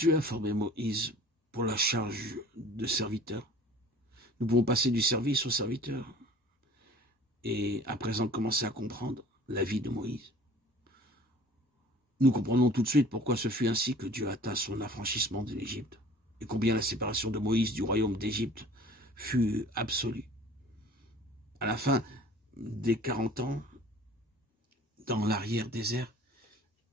Dieu a formé Moïse pour la charge de serviteur. Nous pouvons passer du service au serviteur et à présent commencer à comprendre la vie de Moïse. Nous comprenons tout de suite pourquoi ce fut ainsi que Dieu hâta son affranchissement de l'Égypte et combien la séparation de Moïse du royaume d'Égypte fut absolue. À la fin des 40 ans, dans l'arrière-désert,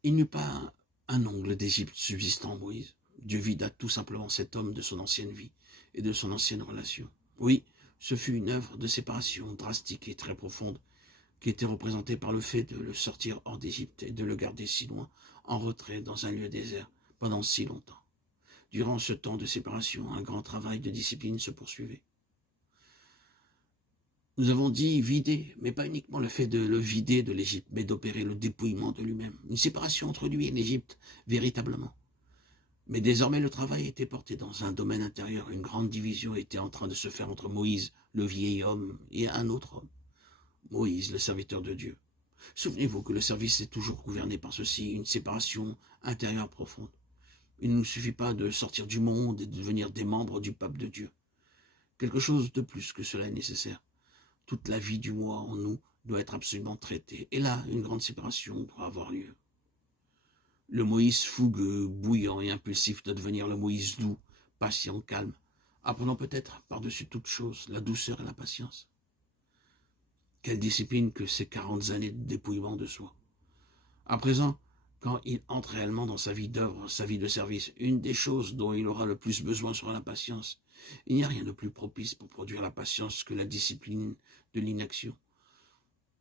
il n'y eut pas un ongle d'Égypte subsistant en Moïse. Dieu vida tout simplement cet homme de son ancienne vie et de son ancienne relation. Oui, ce fut une œuvre de séparation drastique et très profonde qui était représentée par le fait de le sortir hors d'Égypte et de le garder si loin, en retrait, dans un lieu désert, pendant si longtemps. Durant ce temps de séparation, un grand travail de discipline se poursuivait. Nous avons dit vider, mais pas uniquement le fait de le vider de l'Égypte, mais d'opérer le dépouillement de lui-même. Une séparation entre lui et l'Égypte, véritablement. Mais désormais, le travail était porté dans un domaine intérieur. Une grande division était en train de se faire entre Moïse, le vieil homme, et un autre homme. Moïse, le serviteur de Dieu. Souvenez-vous que le service est toujours gouverné par ceci, une séparation intérieure profonde. Il ne nous suffit pas de sortir du monde et de devenir des membres du peuple de Dieu. Quelque chose de plus que cela est nécessaire. Toute la vie du moi en nous doit être absolument traitée. Et là, une grande séparation doit avoir lieu. Le Moïse fougueux, bouillant et impulsif doit devenir le Moïse doux, patient, calme, apprenant peut-être par-dessus toute chose la douceur et la patience. Quelle discipline que ces 40 années de dépouillement de soi. À présent, quand il entre réellement dans sa vie d'œuvre, sa vie de service, une des choses dont il aura le plus besoin sera la patience. Il n'y a rien de plus propice pour produire la patience que la discipline de l'inaction.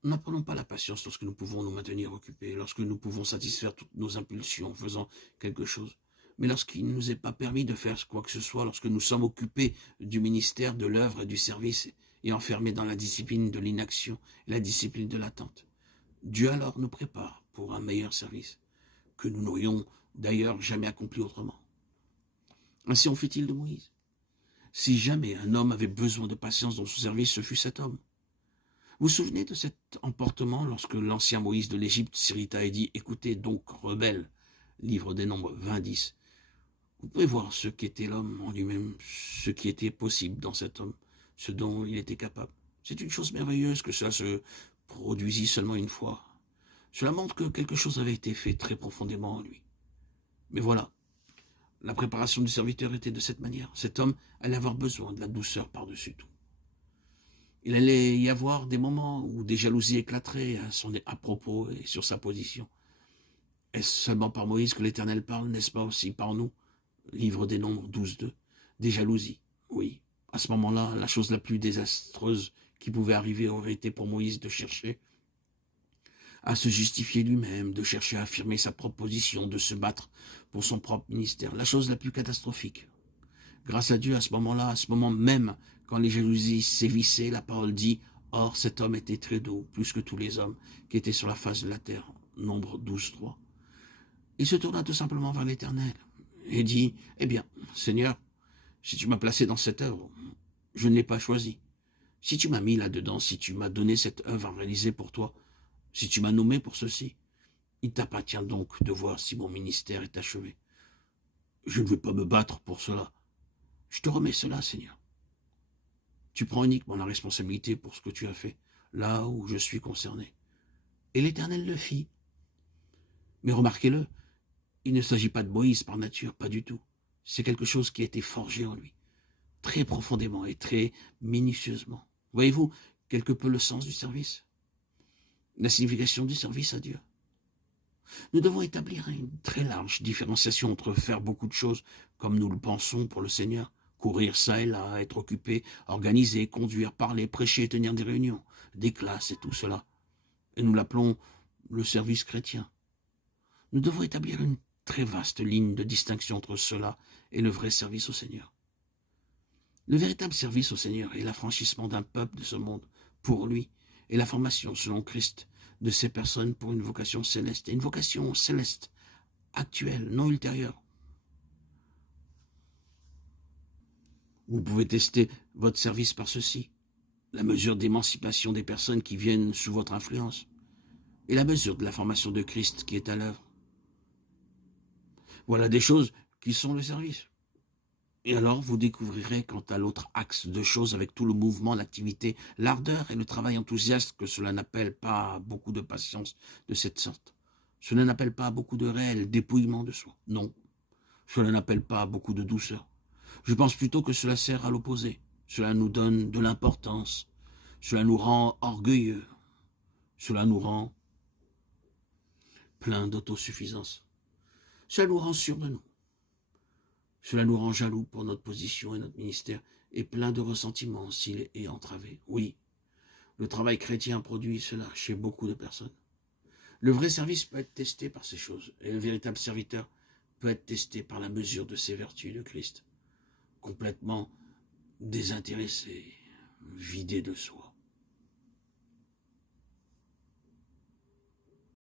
N'apprenons pas la patience lorsque nous pouvons nous maintenir occupés, lorsque nous pouvons satisfaire toutes nos impulsions en faisant quelque chose. Mais lorsqu'il ne nous est pas permis de faire quoi que ce soit, lorsque nous sommes occupés du ministère, de l'œuvre et du service, et enfermés dans la discipline de l'inaction et la discipline de l'attente, Dieu alors nous prépare pour un meilleur service, que nous n'aurions d'ailleurs jamais accompli autrement. Ainsi en fut-il de Moïse. Si jamais un homme avait besoin de patience dans son service, ce fut cet homme. Vous vous souvenez de cet emportement lorsque l'ancien Moïse de l'Égypte s'irrita et dit « Écoutez donc, rebelles » livre des Nombres 20-10. Vous pouvez voir ce qu'était l'homme en lui-même, ce qui était possible dans cet homme, ce dont il était capable. C'est une chose merveilleuse que cela se produisit seulement une fois. Cela montre que quelque chose avait été fait très profondément en lui. Mais voilà, la préparation du serviteur était de cette manière. Cet homme allait avoir besoin de la douceur par-dessus tout. Il allait y avoir des moments où des jalousies éclateraient à propos et sur sa position. Est-ce seulement par Moïse que l'Éternel parle, n'est-ce pas aussi par nous? Livre des Nombres 12-2. Des jalousies, oui. À ce moment-là, la chose la plus désastreuse qui pouvait arriver aurait été pour Moïse de chercher à se justifier lui-même, de chercher à affirmer sa propre position, de se battre pour son propre ministère. La chose la plus catastrophique. Grâce à Dieu, à ce moment-là, à ce moment même, quand les jalousies sévissaient, la parole dit « Or, cet homme était très doux, plus que tous les hommes qui étaient sur la face de la terre. » Nombre 12-3. Il se tourna tout simplement vers l'Éternel et dit « Eh bien, Seigneur, si tu m'as placé dans cette œuvre, je ne l'ai pas choisi. Si tu m'as mis là-dedans, si tu m'as donné cette œuvre à réaliser pour toi, si tu m'as nommé pour ceci, il t'appartient donc de voir si mon ministère est achevé. Je ne veux pas me battre pour cela. Je te remets cela, Seigneur. Tu prends uniquement la responsabilité pour ce que tu as fait, là où je suis concerné. » Et l'Éternel le fit. Mais remarquez-le, il ne s'agit pas de Moïse par nature, pas du tout. C'est quelque chose qui a été forgé en lui, très profondément et très minutieusement. Voyez-vous quelque peu le sens du service? La signification du service à Dieu. Nous devons établir une très large différenciation entre faire beaucoup de choses comme nous le pensons pour le Seigneur, courir ça et là, être occupé, organiser, conduire, parler, prêcher, tenir des réunions, des classes et tout cela. Et nous l'appelons le service chrétien. Nous devons établir une très vaste ligne de distinction entre cela et le vrai service au Seigneur. Le véritable service au Seigneur est l'affranchissement d'un peuple de ce monde pour lui et la formation selon Christ de ces personnes pour une vocation céleste, et une vocation céleste, actuelle, non ultérieure. Vous pouvez tester votre service par ceci, la mesure d'émancipation des personnes qui viennent sous votre influence, et la mesure de la formation de Christ qui est à l'œuvre. Voilà des choses qui sont le service. Et alors, vous découvrirez quant à l'autre axe de choses avec tout le mouvement, l'activité, l'ardeur et le travail enthousiaste que cela n'appelle pas beaucoup de patience de cette sorte. Cela n'appelle pas beaucoup de réel dépouillement de soi. Non, cela n'appelle pas beaucoup de douceur. Je pense plutôt que cela sert à l'opposé. Cela nous donne de l'importance. Cela nous rend orgueilleux. Cela nous rend plein d'autosuffisance. Cela nous rend sûrs de nous. Cela nous rend jaloux pour notre position et notre ministère, et plein de ressentiment s'il est entravé. Oui, le travail chrétien produit cela chez beaucoup de personnes. Le vrai service peut être testé par ces choses, et le véritable serviteur peut être testé par la mesure de ses vertus de Christ, complètement désintéressé, vidé de soi.